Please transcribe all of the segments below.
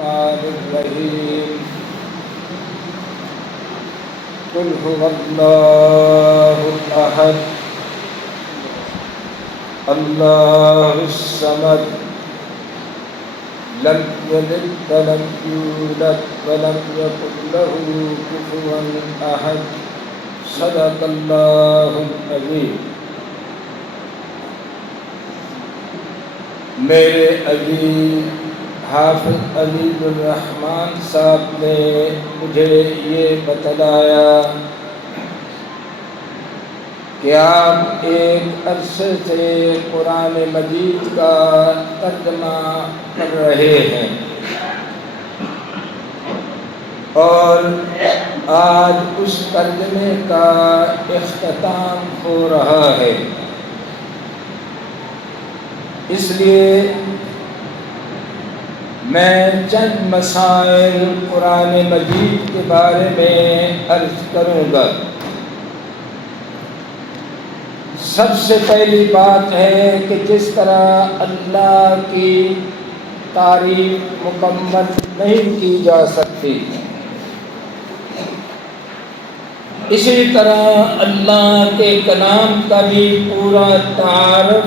الرحمن الرحيم قل هو الله أحد الله الصمد لم يلد ولم يولد ولم يكن له كفوا أحد صدق الله العظيم. میرے عزیز حافظ عزیز الرحمن صاحب نے مجھے یہ بتلایا کہ آپ ایک عرصے سے قرآن مجید کا ترجمہ کر رہے ہیں اور آج اس ترجمے کا اختتام ہو رہا ہے. اس لیے میں چند مسائل قرآن مجید کے بارے میں عرض کروں گا. سب سے پہلی بات ہے کہ جس طرح اللہ کی تعریف مکمل نہیں کی جا سکتی، اسی طرح اللہ کے کلام کا بھی پورا تعارف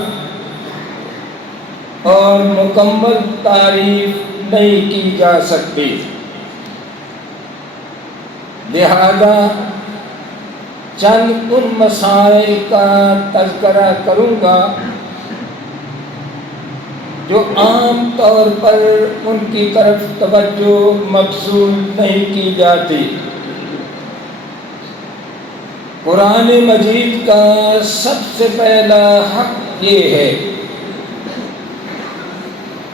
اور مکمل تعریف نہیں کی جا سکتی. لہذا چند ان مسائل کا تذکرہ کروں گا جو عام طور پر ان کی طرف توجہ مبذول نہیں کی جاتی. قرآن مجید کا سب سے پہلا حق یہ ہے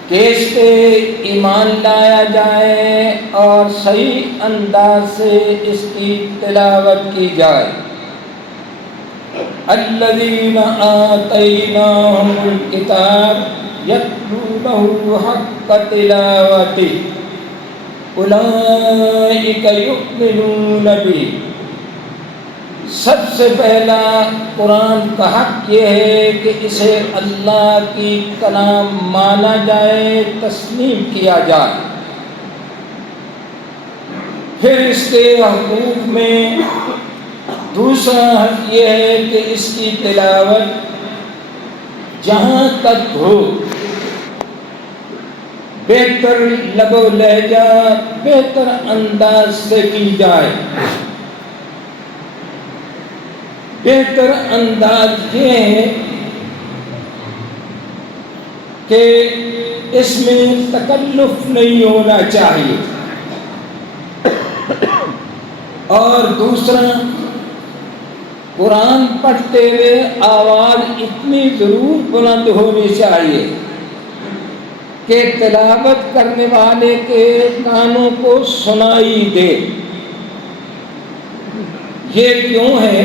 کہ اس پہ ایمان لایا جائے اور صحیح انداز سے اس کی تلاوت کی جائے. الذین آتیناہم الکتاب یتلونہ حق تلاوتہ اولئک یؤمنون بہ. سب سے پہلا قرآن کا حق یہ ہے کہ اسے اللہ کی کلام مانا جائے، تسلیم کیا جائے. پھر اس کے حقوق میں دوسرا حق یہ ہے کہ اس کی تلاوت جہاں تک ہو بہتر لب و لہجہ، بہتر انداز سے کی جائے. بہتر انداز یہ ہے کہ اس میں تکلف نہیں ہونا چاہیے، اور دوسرا قرآن پڑھتے ہوئے آواز اتنی ضرور بلند ہونی چاہیے کہ تلاوت کرنے والے کے کانوں کو سنائی دے. یہ کیوں ہے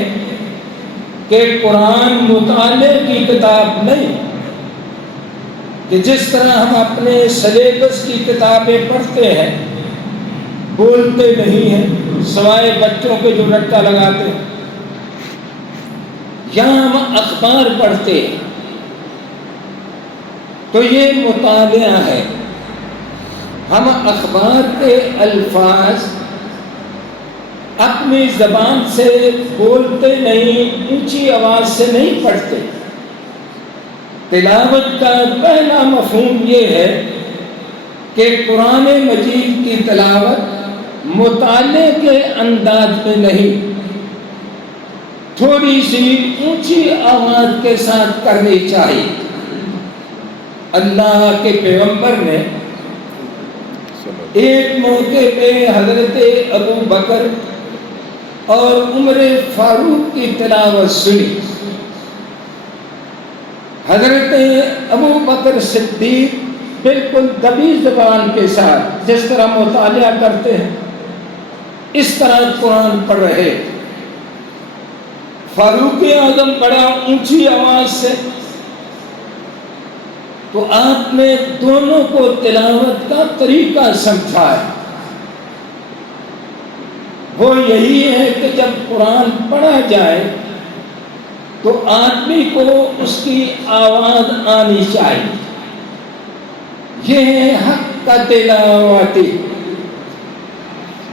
کہ قرآن مطالعے کی کتاب نہیں کہ جس طرح ہم اپنے سلیبس کی کتابیں پڑھتے ہیں، بولتے نہیں ہیں سوائے بچوں کے جو رٹا لگاتے ہیں. یہاں ہم اخبار پڑھتے ہیں تو یہ مطالعہ ہے. ہم اخبار کے الفاظ اپنی زبان سے بولتے نہیں، اونچی آواز سے نہیں پڑھتے. تلاوت کا پہلا مفہوم یہ ہے کہ قرآن مجید کی تلاوت مطالعے کے انداز میں نہیں، تھوڑی سی اونچی آواز کے ساتھ کرنی چاہیے. اللہ کے پیغمبر نے ایک موقع پہ حضرت ابو بکر اور عمر فاروق کی تلاوت سنی. حضرت ابو بکر صدیق بالکل دبی زبان کے ساتھ جس طرح مطالعہ کرتے ہیں اس طرح قرآن پڑھ رہے. فاروق اعظم بڑا اونچی آواز سے. تو آپ نے دونوں کو تلاوت کا طریقہ سمجھایا. وہ یہی ہے کہ جب قرآن پڑھا جائے تو آدمی کو اس کی آواز آنی چاہیے. یہ ہے حق کا تلاوتی۔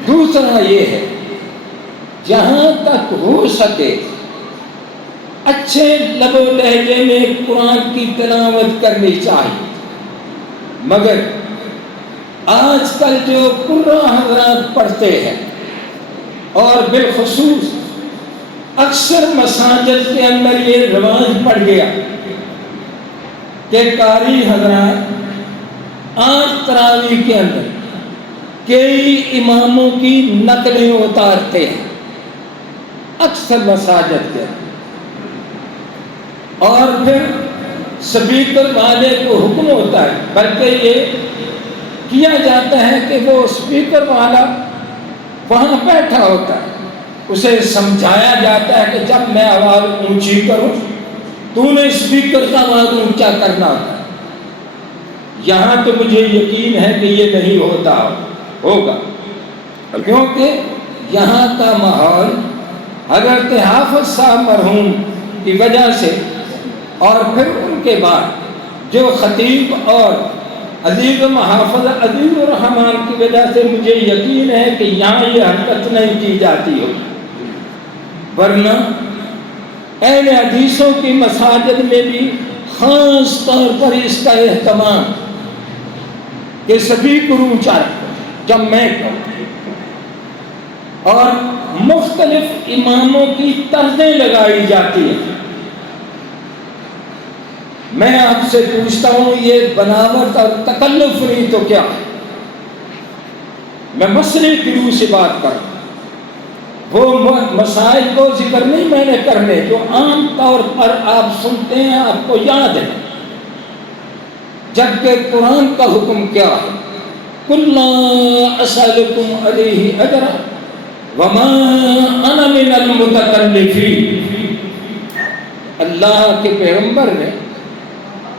دوسرا یہ ہے جہاں تک ہو سکے اچھے لب و لہجے میں قرآن کی تلاوت کرنی چاہیے، مگر آج کل جو قرآن حضرات پڑھتے ہیں اور بالخصوص اکثر مساجد کے اندر یہ رواج پڑ گیا کہ قاری حضرات آج تراویح کے اندر کئی اماموں کی نقلیں اتارتے ہیں اکثر مساجد کے اندر، اور پھر سپیکر والے کو حکم ہوتا ہے، بلکہ یہ کیا جاتا ہے کہ وہ سپیکر والا وہاں بیٹھا ہوتا ہے، اسے سمجھایا جاتا ہے کہ جب میں آواز اونچی کروں تو نے سپیکر کا آواز اونچا کرنا ہوتا ہے۔ یہاں تو مجھے یقین ہے کہ یہ نہیں ہوگا، کیونکہ یہاں کا ماحول حضرت حافظ صاحب مرحوم کی وجہ سے اور پھر ان کے بعد جو خطیب اور عزیز محافظ عزیز الرحمان کی وجہ سے مجھے یقین ہے کہ یہاں یہ حرکت نہیں کی جاتی ہو، ورنہ اہل حدیثوں کی مساجد میں بھی خاص طور پر اس کا اہتمام کہ سبھی کو اونچا رکھو جب میں کہوں، اور مختلف اماموں کی طرزیں لگائی جاتی ہیں۔ میں آپ سے پوچھتا ہوں یہ بناوٹ اور تکلف نہیں تو کیا ہے؟ میں مسئلے کی روح سے بات کروں، وہ مسائل کو ذکر نہیں میں نے کرنے جو عام طور پر آپ سنتے ہیں، آپ کو یاد ہے، جبکہ قرآن کا حکم کیا ہے؟ قُلْ لَا أَسْأَلُكُمْ عَلَيْهِ أَجْرًا وَمَا أَنَا مِنَ الْمُتَكَلِّفِينَ۔ اللہ کے پیغمبر نے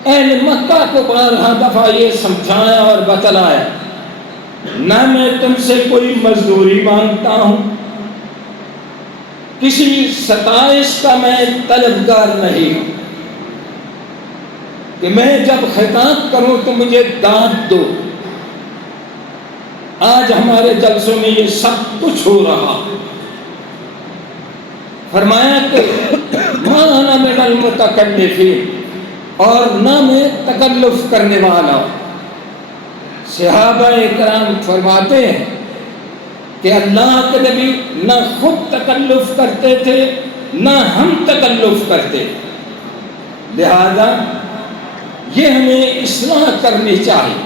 اہل مکہ کو بارہا دفعہ یہ سمجھایا اور بتلایا، نہ میں تم سے کوئی مزدوری مانگتا ہوں، کسی ستائش کا میں طلبگار نہیں ہوں کہ میں جب خطاب کروں تو مجھے داد دو۔ آج ہمارے جلسوں میں یہ سب کچھ ہو رہا، فرمایا کہ مَا أَنَا مِنَ الْمُتَكَلِّفِينَ، اور نہ میں تکلف کرنے والا ہوں۔ صحابہ اکرام فرماتے ہیں کہ اللہ کے نبی نہ خود تکلف کرتے تھے نہ ہم تکلف کرتے، لہذا یہ ہمیں اصلاح کرنی چاہیے،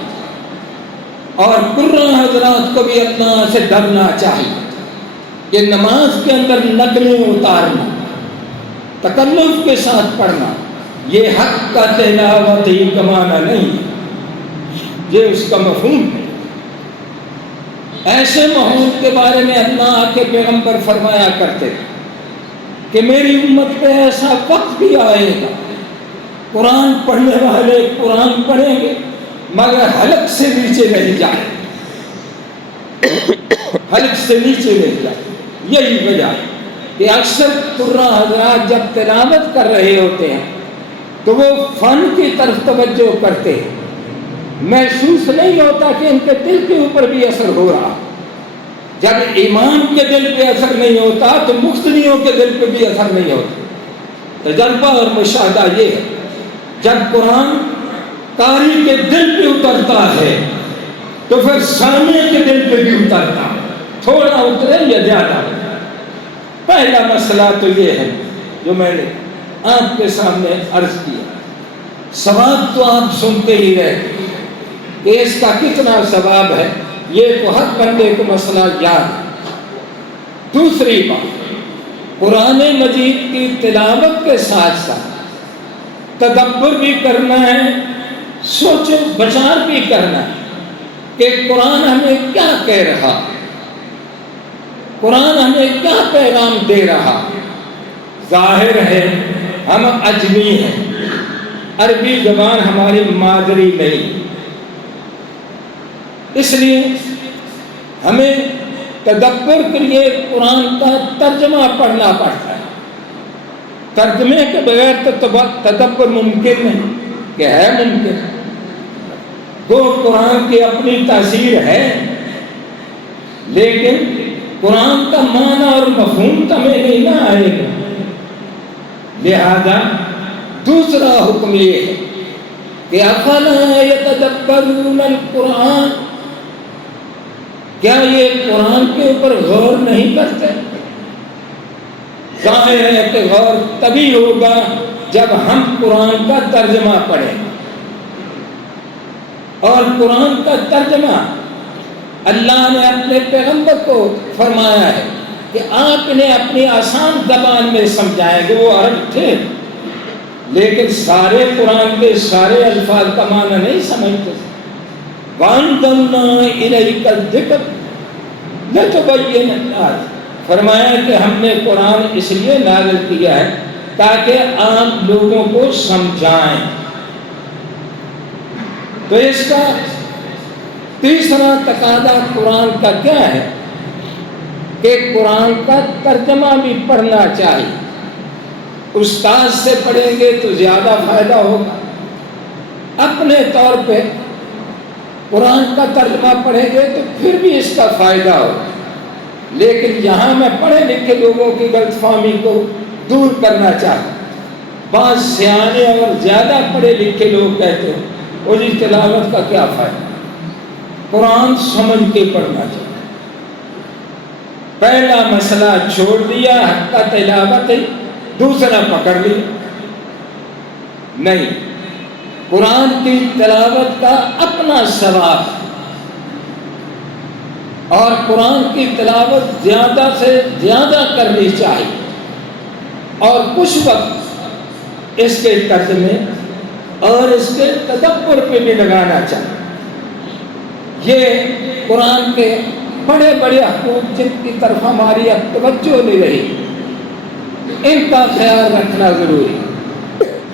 اور قرآن حضرات کو بھی اللہ سے ڈرنا چاہیے کہ نماز کے اندر نقلیں اتارنا، تکلف کے ساتھ پڑھنا، یہ حق کا تلاوت ہی کمانا نہیں، یہ اس کا مفہوم ہے۔ ایسے ماحول کے بارے میں اللہ کے پیغمبر فرمایا کرتے کہ میری امت پہ ایسا وقت بھی آئے گا، قرآن پڑھنے والے قرآن پڑھیں گے مگر حلق سے نیچے نہیں جائے، حلق سے نیچے نہیں جائے۔ یہی وجہ ہے کہ اکثر قرآن حضرات جب تلاوت کر رہے ہوتے ہیں تو وہ فن کی طرف توجہ کرتے ہیں، محسوس نہیں ہوتا کہ ان کے دل کے اوپر بھی اثر ہو رہا۔ جب امام کے دل پہ اثر نہیں ہوتا تو مقتدیوں کے دل پہ بھی اثر نہیں ہوتا۔ تجربہ اور مشاہدہ یہ ہے جب قرآن قاری کے دل پہ اترتا ہے تو پھر سامع کے دل پہ بھی اترتا، تھوڑا اترے یا زیادہ۔ پہلا مسئلہ تو یہ ہے جو میں نے آپ کے سامنے عرض کیا، ثواب تو آپ سنتے ہی رہے کہ اس کا کتنا ثواب ہے، یہ تو ہر بندے کو مسئلہ یاد ہے۔ دوسری بات، قرآن مجید کی تلاوت کے ساتھ ساتھ تدبر بھی کرنا ہے، سوچ و بچار بھی کرنا ہے کہ قرآن ہمیں کیا کہہ رہا، قرآن ہمیں کیا پیغام دے رہا۔ ظاہر ہے ہم عجمی ہیں، عربی زبان ہماری مادری نہیں، اس لیے ہمیں تدبر کے لیے قرآن کا ترجمہ پڑھنا پڑتا ہے۔ ترجمے کے بغیر تو تدبر ممکن نہیں کہ ہے ممکن، تو قرآن کی اپنی تاثیر ہے، لیکن قرآن کا معنی اور مفہوم تمہیں نہیں نہ آئے گا۔ لہذا دوسرا حکم یہ ہے کہ افلا یتدبرون القرآن، کیا یہ قرآن کے اوپر غور نہیں کرتے؟ ظاہر ہے کہ غور تبھی ہوگا جب ہم قرآن کا ترجمہ پڑھیں، اور قرآن کا ترجمہ اللہ نے اپنے پیغمبر کو فرمایا ہے کہ آپ انہیں اپنی آسان زبان میں سمجھائیں گے۔ وہ عرب تھے لیکن سارے قرآن کے سارے الفاظ کا معنی نہیں سمجھتے۔ وَأَنزَلْنَا إِلَيْكَ الذِّكْرَ لِتُبَيِّنَ لِلنَّاسِ، فرمایا کہ ہم نے قرآن اس لیے نازل کیا ہے تاکہ آپ لوگوں کو سمجھائیں۔ تو اس کا تیسرا تقاضا قرآن کا کیا ہے کہ قرآن کا ترجمہ بھی پڑھنا چاہیے۔ استاد سے پڑھیں گے تو زیادہ فائدہ ہوگا، اپنے طور پہ قرآن کا ترجمہ پڑھیں گے تو پھر بھی اس کا فائدہ ہوگا، لیکن یہاں میں پڑھے لکھے لوگوں کی غلط فہمی کو دور کرنا چاہتا ہوں۔ بعض سیانے اور زیادہ پڑھے لکھے لوگ کہتے ہیں وہ جی تلاوت کا کیا فائدہ، قرآن سمجھ کے پڑھنا چاہیے۔ پہلا مسئلہ چھوڑ دیا، حق کا تلاوت ہے، دوسرا پکڑ لیا۔ نہیں، قرآن کی تلاوت کا اپنا ثواب، اور قرآن کی تلاوت زیادہ سے زیادہ کرنی چاہیے، اور کچھ وقت اس کے ترجمے اور اس کے تدبر پہ بھی لگانا چاہیے۔ یہ قرآن کے بڑے بڑے حقوق جن کی طرف ہماری اب توجہ نہیں رہی، ان کا خیال رکھنا ضروری ہے۔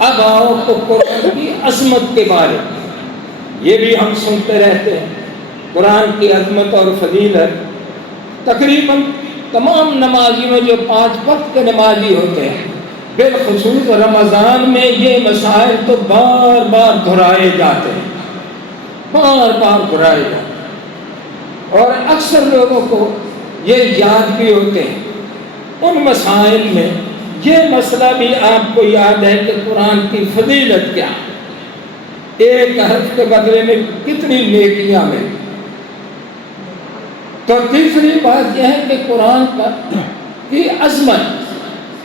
اب آؤ تو قرآن کی عظمت کے بارے میں، یہ بھی ہم سنتے رہتے ہیں قرآن کی عظمت اور فضیلت۔ تقریباً تمام نمازیوں جو 5 وقت کے نمازی ہوتے ہیں، بالخصوص رمضان میں یہ مسائل تو بار بار دہرائے جاتے ہیں، بار بار دہرائے جاتے ہیں، اور اکثر لوگوں کو یہ یاد بھی ہوتے ہیں۔ ان مسائل میں یہ مسئلہ بھی آپ کو یاد ہے کہ قرآن کی فضیلت کیا، ایک حرف کے بدلے میں کتنی نیکیاں ملیں۔ تو تیسری بات یہ ہے کہ قرآن کی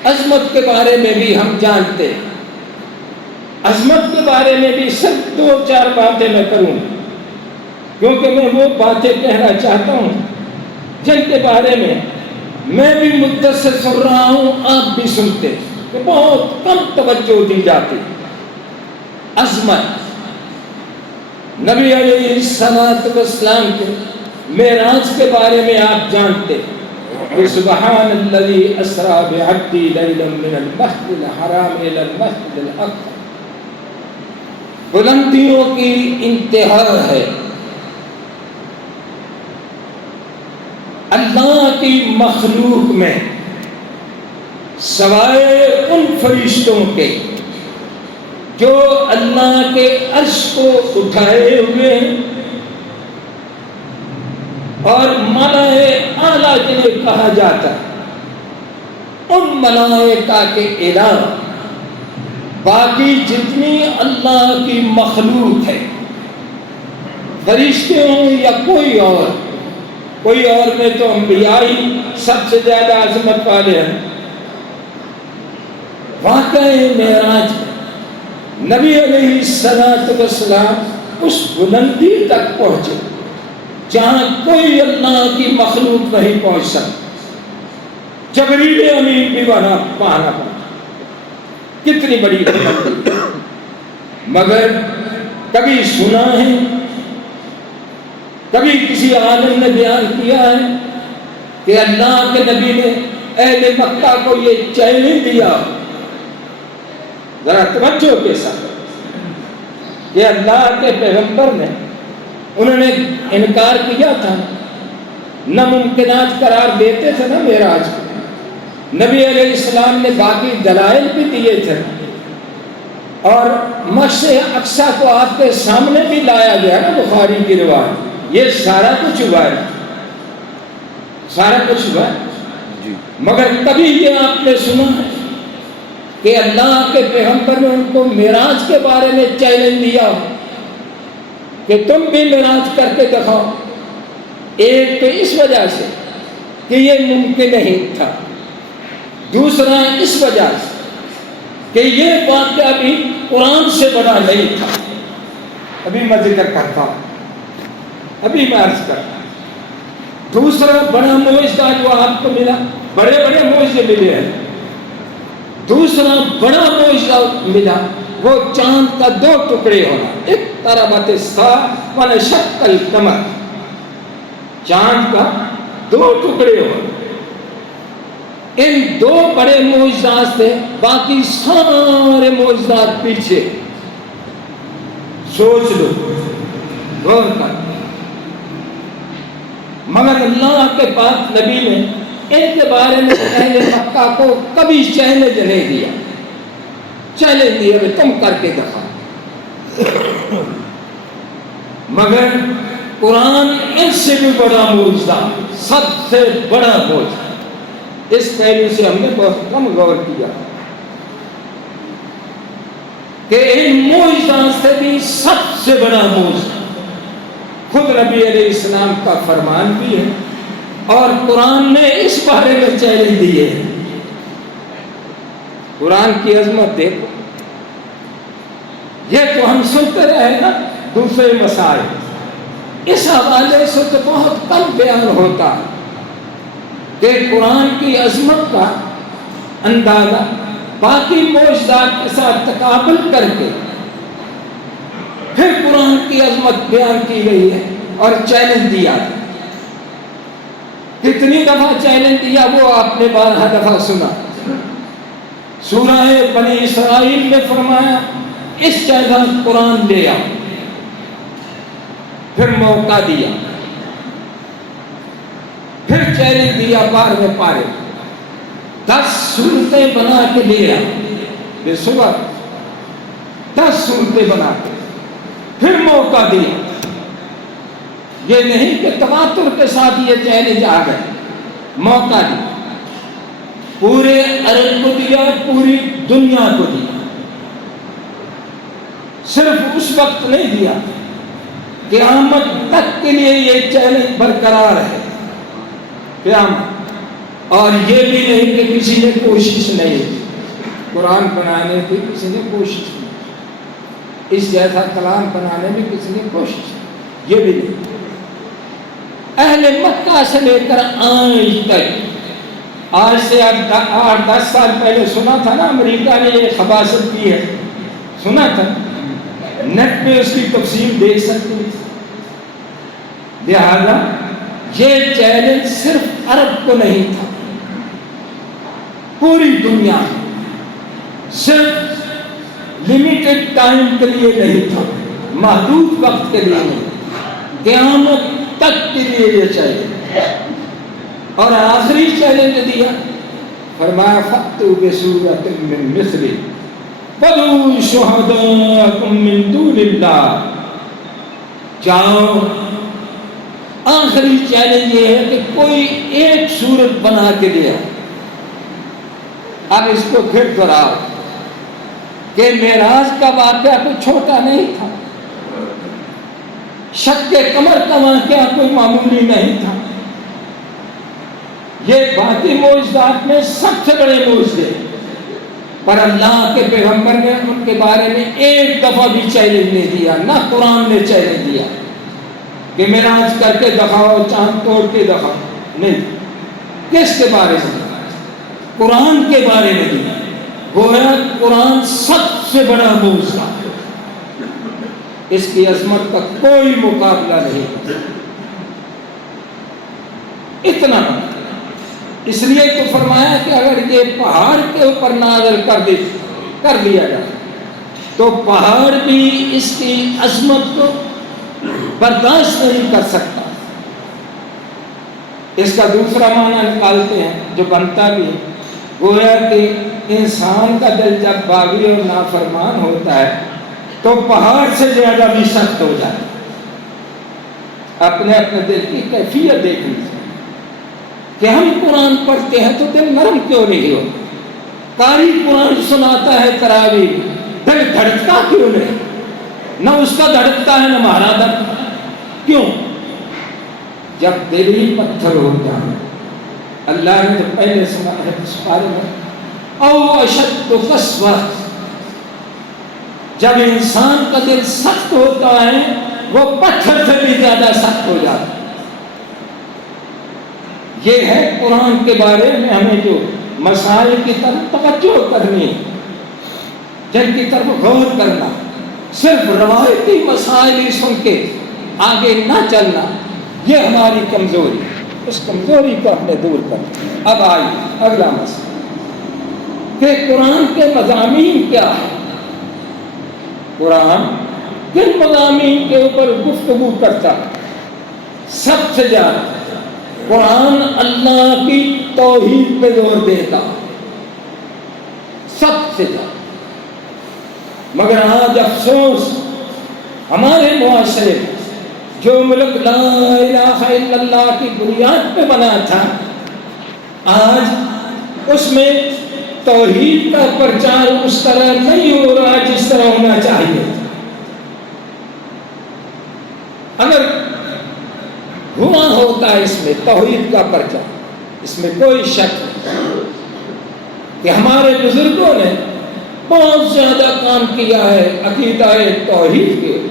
عظمت کے بارے میں بھی ہم جانتے ہیں۔ عظمت کے بارے میں بھی صرف 2-4 باتیں میں کروں، کیونکہ میں وہ باتیں کہنا چاہتا ہوں جن کے بارے میں بھی مدت سے سن رہا ہوں، آپ بھی سنتے ہیں، کہ بہت کم توجہ دی جاتی۔ عظمت، نبی علیہ السلام کے معراج کے بارے میں آپ جانتے ہیں کہ سبحان الذی اسریٰ بعبدہ لیلا من المسجد الحرام الی المسجد الاقصی، بلندیوں کی انتہا ہے۔ اللہ کی مخلوق میں سوائے ان فرشتوں کے جو اللہ کے عرش کو اٹھائے ہوئے ہیں، اور ملائکہ اعلیٰ جنہیں کہا جاتا ہے، ان ملائکہ کے علاوہ باقی جتنی اللہ کی مخلوق ہے، فرشتے ہوں یا کوئی اور میں تو انبیاء ہی سب سے زیادہ عظمت والے ہیں۔ واقعہ معراج میں نبی علیہ السلام اس بلندی تک پہنچے جہاں کوئی اللہ کی مخلوق نہیں پہنچ سکتی، جبریل امین بھی وہاں پہنچا، کتنی بڑی بلندی۔ مگر کبھی سنا ہے، کبھی کسی عالم نے بیان کیا ہے کہ اللہ کے نبی نے اہل مکہ کو یہ چیلنج دیا، ذرا توجہ کے ساتھ، کہ اللہ کے پیغمبر نے انہوں نے انکار کیا تھا، ناممکنات قرار دیتے تھے نا معراج کو، نبی علیہ السلام نے باقی دلائل بھی دیے تھے، اور مشرق اقصیٰ کو آپ کے سامنے بھی لایا گیا نا، بخاری کی روایت، یہ سارا کچھ ہوا ہے، سارا کچھ ہوا ہے، مگر کبھی یہ آپ نے سنا ہے کہ اللہ کے پیغمبر نے ان کو معراج کے بارے میں چیلنج دیا کہ تم بھی معراج کر کے دکھاؤ؟ ایک تو اس وجہ سے کہ یہ ممکن نہیں تھا، دوسرا اس وجہ سے کہ یہ واقعہ بھی قرآن سے بڑا نہیں تھا۔ ابھی میں ذکر کرتا ہوں، ابھی میں عرض کرتا ہوں۔ دوسرا بڑا معجزہ جو آپ کو ملا، بڑے بڑے معجزے ملے ہیں، دوسرا بڑا معجزہ ملا وہ چاند کا 2 ٹکڑے ہونا، اقتربت الساعة وانشق القمر، چاند کا 2 ٹکڑے ہونا۔ ان 2 بڑے معجزات سے باقی سارے معجزات پیچھے۔ سوچ لو، غور کر، مگر اللہ کے پاک نبی نے ان کے بارے میں اہل مکہ کو کبھی چیلنج نہیں دیا، چیلنج دیا کہ تم کر کے دکھاؤ، مگر قرآن ان سے بھی بڑا معجزہ، سب سے بڑا معجزہ۔ اس پہلو سے ہم نے بہت کم غور کیا کہ ان معجزات سے بھی سب سے بڑا معجزہ خود نبی علیہ السلام کا فرمان بھی ہے، اور قرآن نے اس بارے میں چیلنج دیے ہیں۔ قرآن کی عظمت دیکھو، یہ تو ہم سنتے رہے نا دوسرے مسائل، اس حوالے سے تو بہت کم بیان ہوتا ہے کہ قرآن کی عظمت کا اندازہ باقی معجزات کے ساتھ تقابل کر کے پھر قرآن کی عظمت بیان کی گئی ہے اور چیلنج دیا۔ کتنی دفعہ چیلنج دیا وہ آپ نے 12 دفعہ سنا۔ سورہ بنی اسرائیل میں فرمایا اس جگہ قرآن لے آؤ، پھر موقع دیا، پھر چیلنج دیا 12 پارے، 10 صورتیں بنا کے لے آؤ، بے صبح 10 صورتیں بنا کے، پھر موقع دیا۔ یہ نہیں کہ تواتر کے ساتھ یہ چیلنج آ گئے، موقع دیا، پورے عرب کو دیا، پوری دنیا کو دیا۔ صرف اس وقت نہیں دیا، قیامت تک کے لیے یہ چیلنج برقرار ہے، قیامت۔ اور یہ بھی نہیں کہ کسی نے کوشش نہیں کی، قرآن بنانے کی کسی نے کوشش نہیں، اس جیسا کلام بنانے میں کسی نے کوشش نہیں، یہ بھی نہیں۔ اہل مکہ سے لے کر آج تک، آج سے 8-10 سال پہلے سنا تھا نا امریکہ نے یہ خباثت کی ہے، سنا تھا، نیٹ پہ اس کی تفصیل دیکھ سکتے ہیں۔ لہذا یہ چیلنج صرف عرب کو نہیں تھا، پوری دنیا صرف لمیٹڈ ٹائم کے لیے نہیں تھا، محدود وقت کے لیے نہیں، قیامت تک کے لیے یہ چیلنج۔ اور آخری چیلنج دیا، فرمایا فَأْتُوا بِسُورَةٍ مِّن مِثْلِهِ وَادْعُوا شُهَدَاءَكُم مِّن دُونِ اللَّهِ۔ جاؤ، آخری چیلنج یہ ہے کہ کوئی ایک صورت بنا کے دیا۔ اب اس کو پھر دہراؤ کہ معراج کا واقعہ کوئی چھوٹا نہیں تھا، شق قمر کا واقعہ کوئی معمولی نہیں تھا، یہ باقی معجزات میں سب سے بڑے معجزے، پر اللہ کے پیغمبر نے ان کے بارے میں ایک دفعہ بھی چیلنج نہیں دیا، نہ قرآن نے چیلنج دیا کہ معراج کر کے دکھاؤ، چاند توڑ کے دکھاؤ، نہیں۔ کس کے بارے میں؟ قرآن کے بارے میں دیا۔ گویا قرآن سب سے بڑا معجزہ ہے، اس کی عظمت کا کوئی مقابلہ نہیں، اتنا۔ اس لیے تو فرمایا کہ اگر یہ پہاڑ کے اوپر نازل کر دیا جائے تو پہاڑ بھی اس کی عظمت کو برداشت نہیں کر سکتا۔ اس کا دوسرا معنی نکالتے ہیں جو بنتا بھی ہے، گویا کہ انسان کا دل جب باغی اور نافرمان ہوتا ہے تو پہاڑ سے زیادہ بھی سخت ہو جاتا ہے۔ اپنے اپنے دل کی کیفیت دیکھنی چاہیے کہ ہم قرآن پڑھتے ہیں تو دل نرم کیوں نہیں ہوتا؟ قاری قرآن سناتا ہے تراویح، دل دھڑکتا کیوں نہیں؟ نہ اس کا دھڑکتا ہے نہ ہمارا دھڑکتا ہے، کیوں؟ جب دل ہی پتھر ہوتا ہے۔ اللہ نے تو پہلے سنا ہے اس بارے میں، او اشد قسوہ، جب انسان کا دل سخت ہوتا ہے وہ پتھر سے بھی زیادہ سخت ہو جاتا ہے۔ یہ ہے قرآن کے بارے میں ہمیں جو مسائل کی طرف توجہ کرنی، جن کی طرف غور کرنا، صرف روایتی مسائل ہی سن کے آگے نہ چلنا، یہ ہماری کمزوری، اس کمزوری کو ہم نے دور کرنا۔ اب آئیے اگلا مسئلہ کہ قرآن کے مضامین کیا ہے؟ قرآن کن مضامین کے اوپر گفتگو کرتا ہے؟ سب سے زیادہ قرآن اللہ کی توحید پہ زور دیتا، سب سے زیادہ۔ مگر آج افسوس ہمارے معاشرے میں جو ملک لا الہ الا اللہ کی بنیاد پہ بنا تھا، آج اس میں توحید کا پرچار اس طرح نہیں ہو رہا جس طرح ہونا چاہیے۔ اگر ہوا ہوتا ہے اس میں توحید کا پرچار، اس میں کوئی شک نہیں کہ ہمارے بزرگوں نے بہت زیادہ کام کیا ہے عقیدہ توحید کے،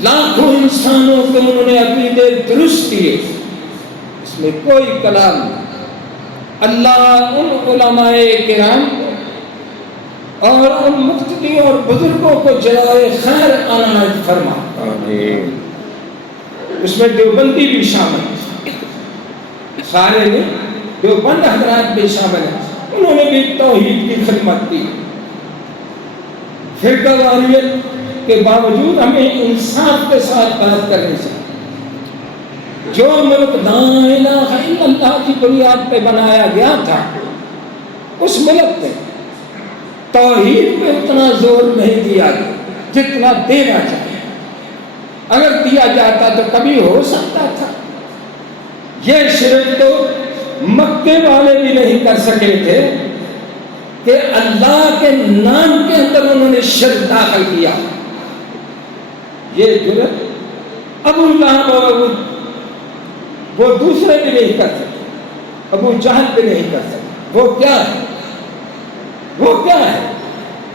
لاکھوں انسانوں کو انہوں نے عقیدے درست کیے، اس میں کوئی کلام نہیں۔ اللہ ان علماء کرام کو اور ان مقتدی اور بزرگوں کو جزائے خیر عنایت فرما۔ آمین۔ اس میں دیوبندی بھی شامل ہے، سارے نہیں، دیوبند حضرات بھی شامل ہیں، انہوں نے بھی توحید کی خدمت کی۔ فرقہ واریت کے باوجود ہمیں انصاف کے ساتھ بات کرنی چاہیے۔ جو ملک لا الہ الا اللہ کی بنیاد پہ بنایا گیا تھا، اس ملک میں توحید پہ اتنا زور نہیں دیا گیا جتنا دینا چاہیے۔ اگر دیا جاتا تو کبھی ہو سکتا تھا۔ یہ شرک تو مکے والے بھی نہیں کر سکے تھے کہ اللہ کے نام کے اندر انہوں نے شرک داخل کیا۔ یہ جرت ابو لہب اور وہ دوسرے بھی نہیں کر سکتے، ابو جہل بھی نہیں کر سکتے۔ وہ کیا ہے؟ وہ کیا ہے؟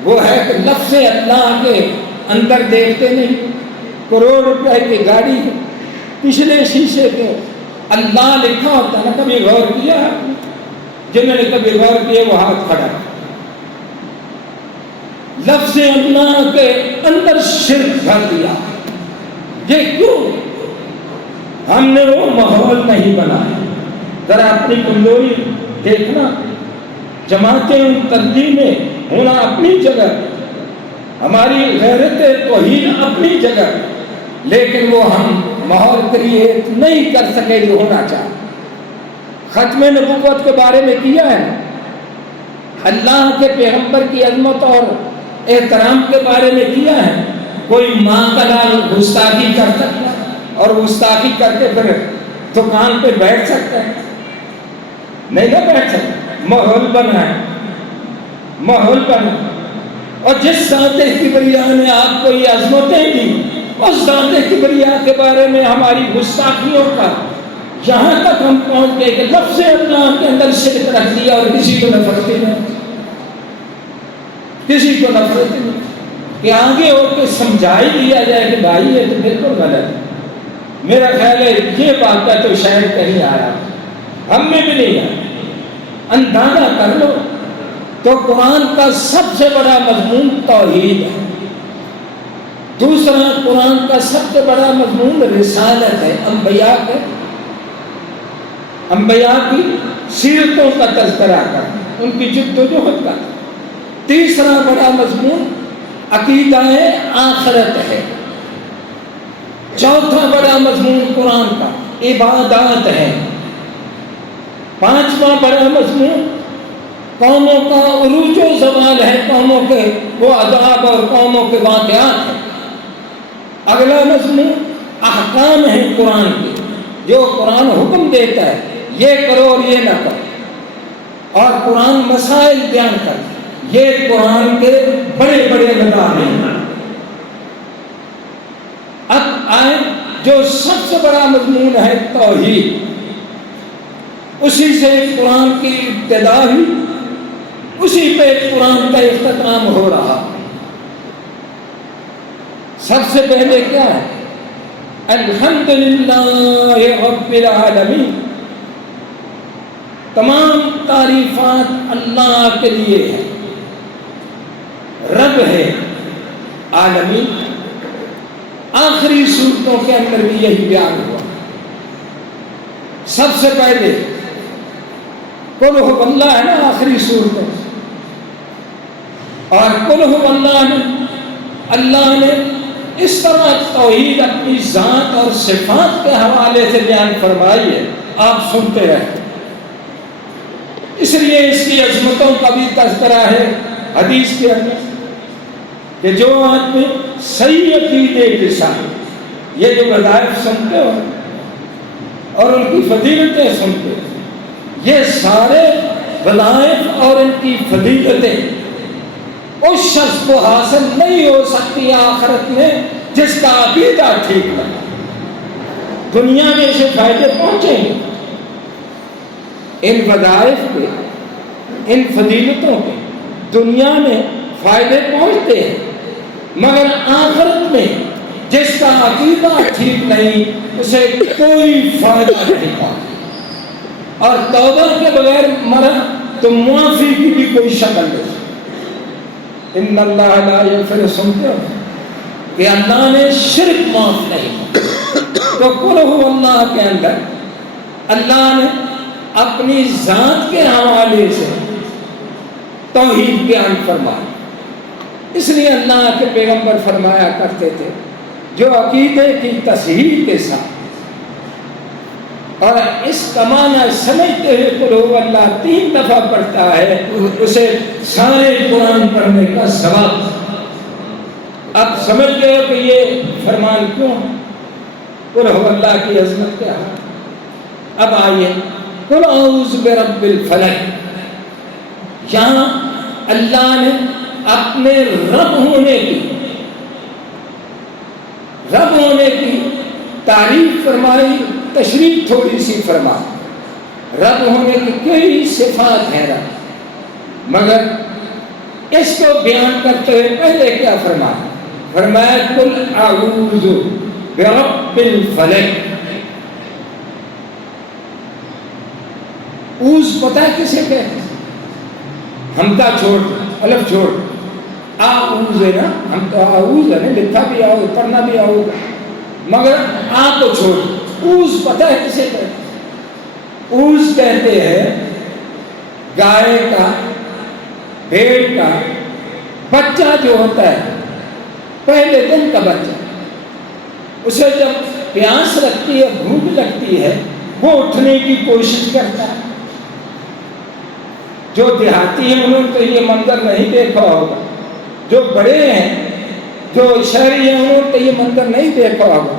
وہ ہے کہ لفظ اللہ کے اندر دیکھتے نہیں، کروڑ روپے کی گاڑی ہے، پچھلے شیشے کے اللہ لکھا ہوتا ہے، کبھی غور کیا؟ جنہوں نے کبھی غور کیا وہ ہاتھ کھڑا۔ لفظ اللہ کے اندر شرک بھر دیا۔ یہ کیوں؟ ہم نے وہ ماحول نہیں بنایا۔ ذرا اپنی کمزوری دیکھنا، جماعتیں تنظیمیں ہونا اپنی جگہ، ہماری غیرت توحید اپنی جگہ، لیکن وہ ہم ماحول کریٹ نہیں کر سکے جو ہونا چاہیے۔ ختم نبوت کے بارے میں کیا ہے، اللہ کے پیغمبر کی عظمت اور احترام کے بارے میں کیا ہے۔ کوئی ماں کا لال گستاخی کر سکتا ہے اور گستاخی کر کے پھر دکان پہ بیٹھ سکتا ہے؟ نہیں نہ بیٹھ سکتا۔ ماحول بنا ہے، ماحول بنا۔ اور جس ذات کبریاء نے آپ کو یہ عظمتیں دی، اس ذات کبریاء کے بارے میں ہماری گستاخیوں کا یہاں تک ہم پہنچ گئے کہ لفظ اللہ کے اندر شرک رکھ دیا اور کسی کو نفرت نہیں، کسی کو نفرت نہیں کہ آگے ہو کے سمجھا ہی دیا جائے کہ بھائی یہ تو بالکل غلط ہے۔ میرا خیال ہے یہ واقعہ تو شاید کہیں آیا، ہم میں بھی نہیں آیا۔ اندازہ کر لو تو قرآن کا سب سے بڑا مضمون توحید ہے۔ دوسرا، قرآن کا سب سے بڑا مضمون رسالت ہے، انبیاء کے، انبیاء کی سیرتوں کا تذکرہ کرنا، ان کی جدوجہد کا۔ تیسرا بڑا مضمون عقیدہ آخرت ہے۔ چوتھا بڑا مضمون قرآن کا عبادات ہے۔ پانچواں بڑا مضمون قوموں کا عروج و زوال ہے، قوموں کے وہ عذاب اور قوموں کے واقعات ہیں۔ اگلا مضمون احکام ہیں قرآن کے، جو قرآن حکم دیتا ہے یہ کرو اور یہ نہ کرو، اور قرآن مسائل بیان کرتا ہے، یہ قرآن کے بڑے بڑے مضامین ہیں۔ اب آئے جو سب سے بڑا مضمون ہے توحید، اسی سے قرآن کی ابتدا ہوئی، اسی پہ قرآن کا اختتام ہو رہا۔ سب سے پہلے کیا ہے؟ الحمدللہ رب العالمین، تمام تعریفات اللہ کے لیے ہے، رب ہے، عالمین۔ آخری صورتوں کے اندر بھی یہی بیان ہوا۔ سب سے پہلے قل هو اللہ ہے نا آخری صورتوں، اور قل هو اللہ میں اللہ نے اس طرح توحید اپنی ذات اور صفات کے حوالے سے بیان فرمائی ہے، آپ سنتے رہیں۔ اس لیے اس کی عظمتوں کا بھی تذکرہ ہے حدیث کے اندر کہ جو آدمی صحیح عقیدے کے ساتھ یہ جو وظائف سنتے ہو اور ان کی فضیلتیں سنتے ہو، یہ سارے وظائف اور ان کی فضیلتیں اس شخص کو حاصل نہیں ہو سکتی آخرت میں جس کا عقیدہ ٹھیک نہ ہو۔ دنیا میں اسے فائدے پہنچیں گے، ان وظائف کے، ان فضیلتوں کے دنیا میں فائدے پہنچتے ہیں، مگر آخرت میں جس کا عقیدہ ٹھیک نہیں اسے کوئی فائدہ نہیں پہنچتا، اور توبہ کے بغیر مرا تو معافی کی بھی کوئی شکل نہیں۔ ان اللہ لا یغفر، سنتے ہو کہ اللہ نے شرک معاف نہیں، تو قل هو اللہ کے اندر اللہ نے اپنی ذات کے حوالے سے توحید بیان فرمائی۔ اس لیے اللہ کے پیغمبر فرمایا کرتے تھے جو عقیدے کی تصحیح کے ساتھ اور اس کا معنی سمجھتے ہوئے قل هو اللہ 3 دفعہ پڑھتا ہے، اسے سارے قرآن پڑھنے کا ثواب۔ اب سمجھ گئے کہ یہ فرمان کیوں قل هو اللہ کی عظمت کیا ہے۔ اب آئیے قل اعوذ برب الفلق، یہاں اللہ نے اپنے رب ہونے کی تعریف فرمائی، تشریح تھوڑی سی فرمائی۔ رب ہونے کی کئی صفات ہیں رب، مگر اس کو بیان کرتے ہوئے پہلے کیا فرمایا؟ فرمایا قل اعوذ برب الفلق۔ اوز پتہ ہے کسے کہتے ہیں؟ ہمتا چھوڑ، الف چھوڑ، آؤز ہے نا، ہم تو آؤز ہے نا، لکھا بھی آؤ، پڑھنا بھی آؤ، مگر آ کو چھوڑ۔ اوز پتہ ہے کسے کہتے ہیں؟ اوز کہتے ہیں گائے کا، بھیڑ کا بچہ جو ہوتا ہے، پہلے دن کا بچہ، اسے جب پیاس لگتی ہے، بھوک لگتی ہے، وہ اٹھنے کی کوشش کرتا ہے۔ جو دیہاتی ہیں انہوں نے تو یہ منظر نہیں دیکھا ہوگا، جو بڑے ہیں، جو شہری ہیں انہوں نے تو یہ منظر نہیں دیکھا ہوگا،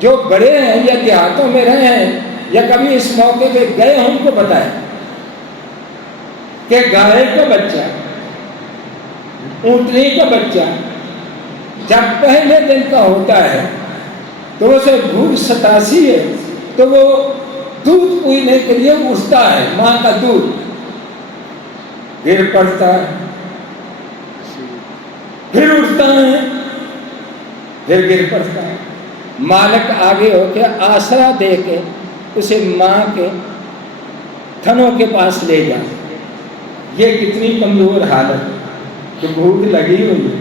جو بڑے ہیں یا دیہاتوں میں رہے ہیں یا کبھی اس موقع پہ گئے ان کو بتائیں کہ گائے کا بچہ، اونٹنی کا بچہ جب پہلے دن کا ہوتا ہے تو اسے بھوک ستاسی ہے تو وہ دودھ پینے کے لیے اٹھتا ہے، ماں کا دودھ گر پڑتا ہے، پھر اٹھتا ہے، پھر گر پڑتا ہے۔ مالک آگے ہو کے آسرا دے کے اسے ماں کے تھنوں کے پاس لے جائے۔ یہ کتنی کمزور حالت کہ بھوک لگی ہوئی ہے،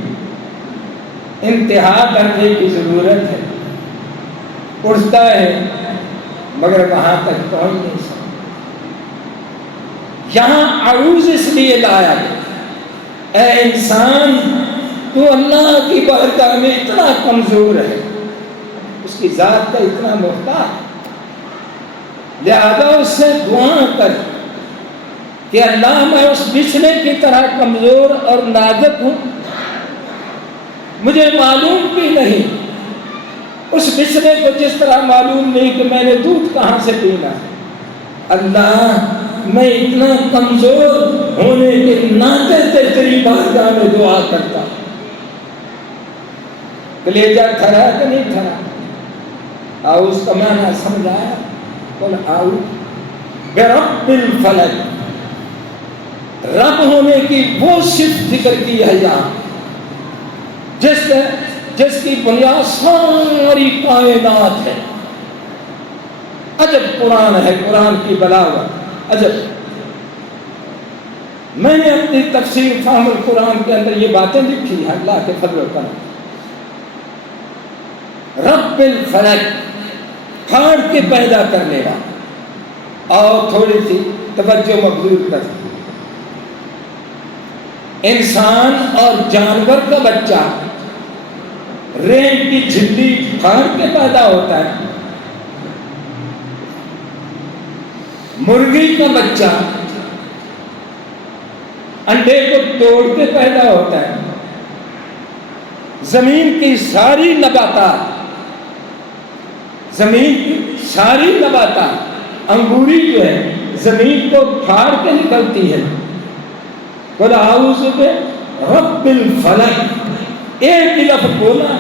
انتہا درجے کی ضرورت ہے، اٹھتا ہے مگر وہاں تک پہنچ نہیں سکتا۔ یہاں اعوذ اس لیے لایا گیا، اے انسان تو اللہ کی بارگاہ میں اتنا کمزور ہے، اس کی ذات کا اتنا محتاج، لہذا اس سے دعا کر کہ اللہ میں اس بچھڑے کی طرح کمزور اور نازک ہوں، مجھے معلوم بھی نہیں، اس بچھڑے کو جس طرح معلوم نہیں کہ میں نے دودھ کہاں سے پینا ہے۔ اللہ میں اتنا کمزور ہونے کے ناطے تیری بارگاہ میں دعا کرتا ہوں۔ کلیجہ تھرا کہ نہیں تھرا؟ آؤز کا معنی سمجھایا؟ قل اعوذ برب الفلق، رب ہونے کی وہ صفت ذکر کی ہے یہاں جس کی بنیاد ساری کائنات ہے۔ عجب قرآن ہے، قرآن کی بلاغت عجب۔ میں نے اپنی تفسیر فہم القرآن کے اندر یہ باتیں لکھی ہیں اللہ کے فضل و کرم۔ رب الفلق، پھاڑ کے پیدا کرنے والا۔ اور تھوڑی سی توجہ مبذول کر، انسان اور جانور کا بچہ رین کی جھلی پھاڑ کے پیدا ہوتا ہے، مرغی کا بچہ انڈے کو توڑ کے پیدا ہوتا ہے، زمین کی ساری نباتات انگوری جو ہے زمین کو پھاڑ کے نکلتی ہے۔ قل اعوذ برب الفلق، ایک ہی لفظ بولا،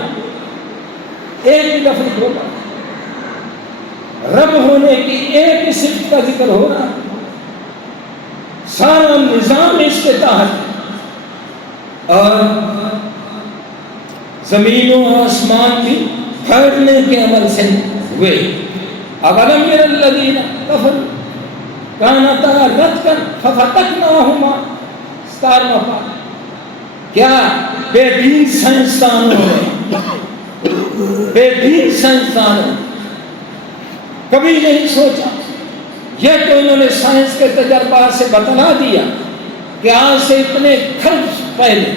رب ہونے کی ایک ہی صفت کا ذکر ہو رہا، سارا نظام اس کے تحت، اور زمین و آسمان بھی پھیلنے کے عمل سے ہوئے۔ اولم ير الذین کفروا کانتا رتقا ففتقناہما، کیا بے دین سائنسدانوں کبھی نہیں سوچا؟ یہ تو انہوں نے سائنس کے تجربات سے بتلا دیا کہ آج سے اتنے خرچ پہلے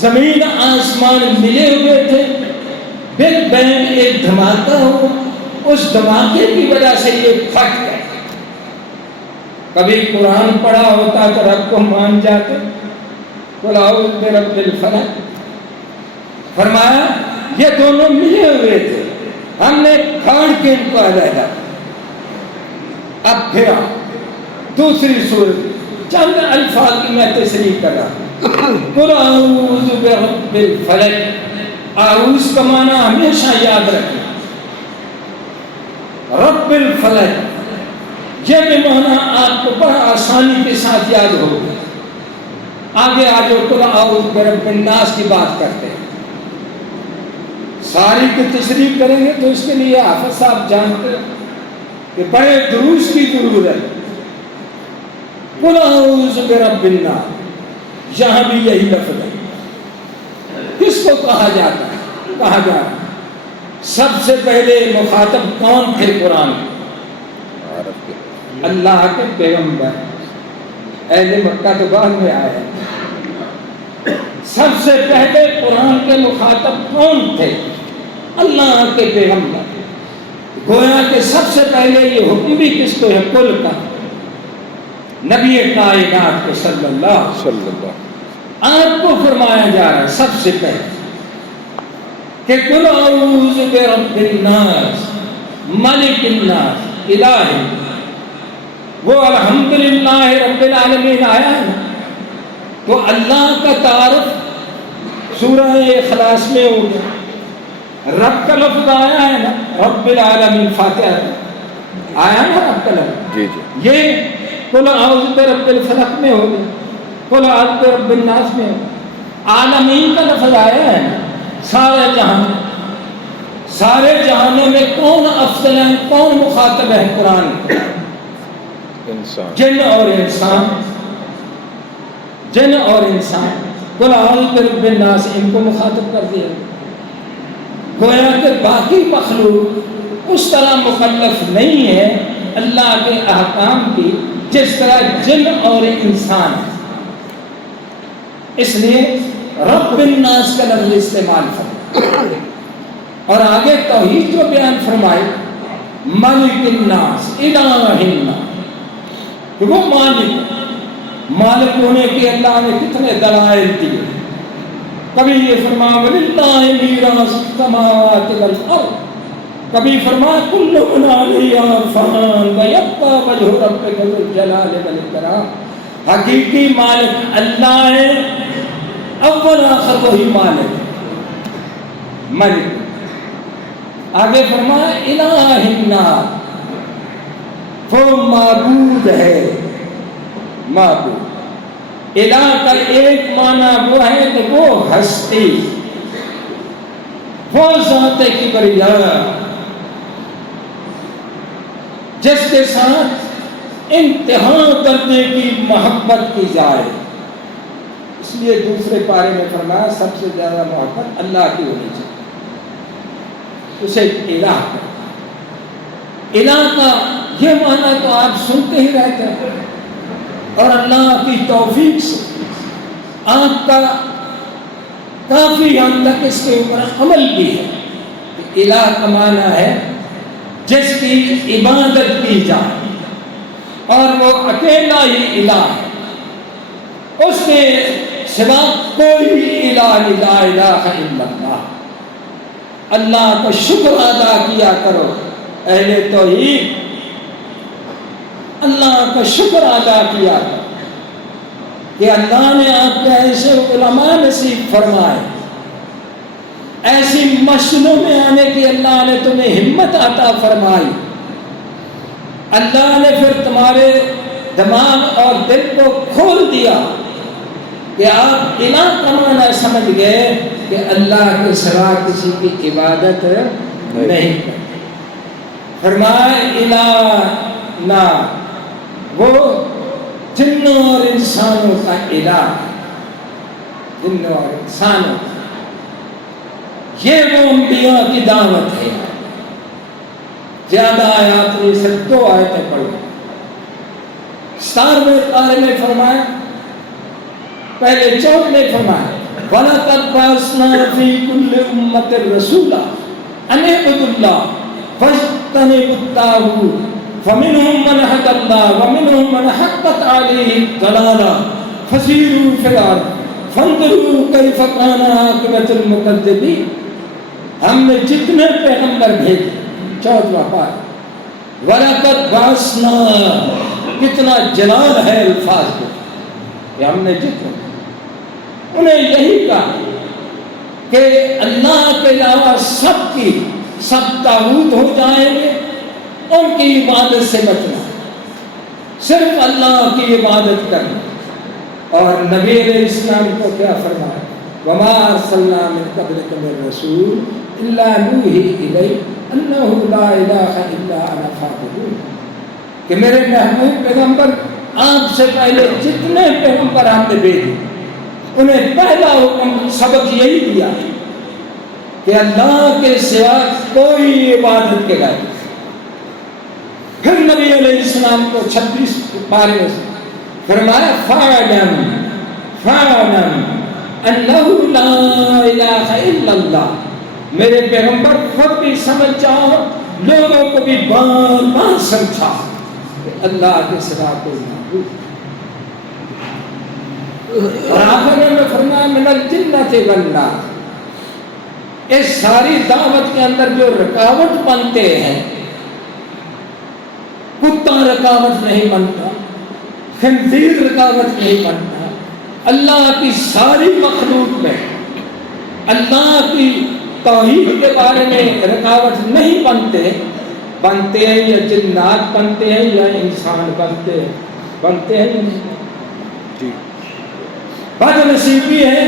زمین آسمان ملے ہوئے تھے، بگ بینگ ایک دھماکہ ہوا، اس دھماکے کی وجہ سے یہ پھٹ گئے۔ کبھی قرآن پڑھا ہوتا تو رب کو مان جاتے۔ قل اعوذ برب الفلق، فرمایا یہ دونوں ملے ہوئے تھے، ہم نے پھاڑ کے ان کو علیحدہ۔ اب پھر دوسری سورت، چند الفاظ کی میں تشریح کر رہا ہوں۔ قل اعوذ برب الفلق، اعوذ کا معنی ہمیشہ یاد رکھیں، رب الفلق یہ بھی معنی آپ کو بڑا آسانی کے ساتھ یاد ہوگا۔ آگے آج قل اعوذ برب الناس کی بات کرتے ہیں، ساری کی تشریح کریں گے تو اس کے لیے حافظ صاحب جانتے ہیں کہ بڑے دروس کی ضرورت۔ قل اعوذ برب الناس، یہاں بھی یہی لفظ ہے۔ کس کو کہا جاتا ہے؟ سب سے پہلے مخاطب کون تھے قرآن؟ اللہ کے پیغمبر، اہل مکہ تو بعد میں آئے۔ سب سے پہلے قرآن کے مخاطب کون تھے؟ اللہ کے پیغمبر۔ گویا کہ سب سے پہلے یہ حکم بھی کس کو ہے؟ کل کا، نبی کائنات کو صلی اللہ علیہ وسلم آپ کو فرمایا جا رہا ہے سب سے پہلے کہ قل اعوذ برب الناس ملک الناس الہ، وہ الحمدللہ رب العالمین آیا ہے تو اللہ کا تعارف سورہ اخلاص میں ہو گیا، رب کا لفظ آیا ہے نا، رب العالمین فاتحہ آیا نا رب کا لفظ، یہ قل اعوذ برب الفلق میں ہو گیا، قل اعوذ برب الناس میں ہو گیا۔ عالمین کا لفظ آیا ہے نا، سارے جہانوں میں کون افضل ہے، کون مخاطب ہے قرآن؟ جن اور انسان۔ قل اعوذ برب الناس ان کو مخاطب کر دیا۔ گویا کہ باقی مخلوق اس طرح مکلف نہیں ہے اللہ کے احکام کی جس طرح جن اور انسان ہے، اس لیے رب الناس کا لفظ استعمال فرمایا۔ اور آگے توحید جو بیان فرمائی، ملک الناس الہ الناس، وہ مالک مالک ہونے کے اللہ نے کتنے دلائل دیے. کبھی یہ فرمایا وَلِلَّهِ مِيرَاثُ السَّمَاوَاتِ وَالْأَرْضِ، کبھی فرمایا كُلُّ مَنْ عَلَيْهَا فَانٍ وَيَبْقَى وَجْهُ رَبِّكَ ذُو الْجَلَالِ وَالْإِكْرَامِ. حقیقی مالک اللہ ہے، اول آخر وہی مالک. آگے فرمایا الہ النار، وہ معبود ہے. معبود الہ کا ایک معنی وہ ہے کہ وہ ہستی، وہ ذات کبریاء جس کے ساتھ انتہا درجے کی محبت کی جائے. اس لیے دوسرے پارے میں فرمایا سب سے زیادہ محبت اللہ کی ہونی چاہیے. اسے الہ کا الہ کا یہ معنی تو آپ سنتے ہی رہتے ہیں، اور اللہ کی توفیق سے آپ کا کافی حد تک اس کے اوپر عمل بھی ہے. الہ کا معنی ہے جس کی عبادت کی جائے، اور وہ اکیلا ہی الہ ہے، اس کے سوا کوئی الہ لا الہ الا اللہ. اللہ کا شکر ادا کیا کرو اہل توحید، اللہ کا شکر ادا کیا کرو کہ اللہ نے آپ کے ایسے علماء نصیب فرمائے، ایسی مشنوں میں آنے کی اللہ نے تمہیں ہمت عطا فرمائی. اللہ نے پھر تمہارے دماغ اور دل کو کھول دیا کہ آپ الہ کا معنی سمجھ گئے کہ اللہ کے سوا کسی کی عبادت نہیں کرتے. فرمائے الہ نا، وہ جنوں اور انسانوں کا الہ، جنوں اور انسانوں کا. یہ وہ انبیاء کی دعوت ہے. زیادہ آیات نہیں، صرف 2 آیتیں پڑھو. 17ویں پارے میں فرمایا، پہلے 14 میں فرمایا وَلَقَدْ بَعَثْنَا فِي كُلِّ أُمَّةٍ رَسُولًا أَنِ اعْبُدُوا اللَّهَ وَاجْتَنِبُوا الطَّاغُوتَ فَمِنْهُمْ مَنْ هَدَى اللَّهُ وَمِنْهُمْ مَنْ حَقَّتْ عَلَيْهِ الضَّلَالَةُ فَسِيرُوا فِي الْأَرْضِ فَانظُرُوا كَيْفَ كَانَ عَاقِبَةُ الْمُكَذِّبِينَ. ہم نے جتنے پیغمبر بھیجے، 14واں پارہ، وَلَقَدْ بَعَثْنَا، کتنا جلال ہے الفاظ کو کہ ہم نے جتنے، انہیں یہی کہا کہ اللہ کے علاوہ سب طاغوت ہو جائیں گے، ان کی عبادت سے بچنا، صرف اللہ کی عبادت کرنا. اور نبی علیہ السلام کو کیا فرمایا؟ وَمَا أَرْسَلْنَا مِن قَبْلِكَ مِن رَّسُولٍ إِلَّا نُوحِي إِلَيْهِ أَنَّهُ لَا إِلَٰهَ إِلَّا أَنَا فَاعْبُدُونِ، کہ میرے محبوب پیغمبر آپ سے پہلے جتنے پیغمبر آپ نے بھیجے، انہیں پہلا حکم سبق یہی دیا کہ اللہ کے سوا کوئی عبادت کے لائق. پھر نبی علیہ السلام کو 26 پارے میں فرمایا فَاعْلَمْ أَنَّهُ لَا إِلَٰهَ إِلَّا اللَّهُ. میرے پیغمبر خود بھی سمجھ جاؤ، لوگوں کو بھی بار بار سمجھا کہ اللہ کے سوا کوئی معبود. اور آخر میں فرمایا من الجنة والناس. اس ساری دعوت کے اندر جو رکاوٹ بنتے ہیں، کتا رکاوٹ نہیں بنتا، خنزیر رکاوٹ نہیں بنتا، اللہ کی ساری مخلوق میں اللہ کی توحید کے بارے میں رکاوٹ نہیں بنتے ہیں یا جنات بنتے ہیں یا انسان بنتے ہیں. بد نصیبی ہے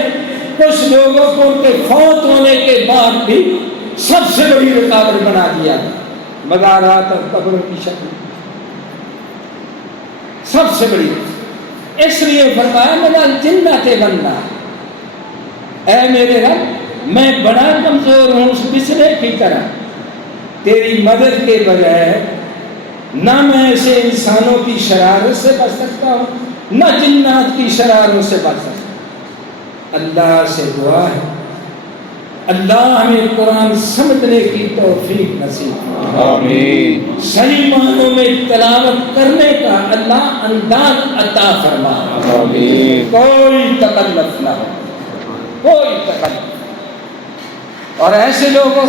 کچھ لوگوں کو ان کے فوت ہونے کے بعد بھی سب سے بڑی رکاوٹ بنا دیا مزارات اور قبروں کی شکل، سب سے بڑی. اس لیے فرمایا من الجنة والناس، اے میرے رب میں بڑا کمزور ہوں اس بچھڑے کی طرح، تیری مدد کے بغیر نہ میں ایسے انسانوں کی شرارت سے بچ سکتا ہوں نہ جنات کی شرارت سے بچ سکتا. اللہ سے دعا ہے اللہ ہمیں قرآن سمجھنے کی توفیق نصیب، آمین. صحیح معنوں میں تلاوت کرنے کا اللہ انداز عطا فرما، آمین۔ کوئی تکلف نہ ہو، کوئی تکلف۔ اور ایسے لوگوں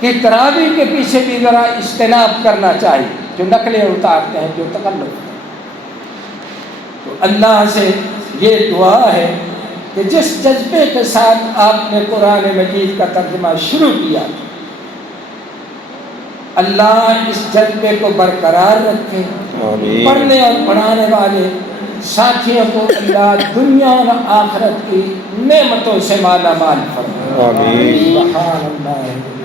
کی تراویح کے پیچھے بھی ذرا اجتناب کرنا چاہیے جو نقلیں اتارتے ہیں، جو تکلف۔ تو اللہ سے یہ دعا ہے کہ جس جذبے کے ساتھ آپ نے قرآن مجید کا ترجمہ شروع کیا، اللہ اس جذبے کو برقرار رکھے، آمین۔ پڑھنے اور پڑھانے والے ساتھیوں کو اللہ دنیا اور آخرت کی نعمتوں سے مالا مال فرمائے۔ آمین۔ سبحان اللہ۔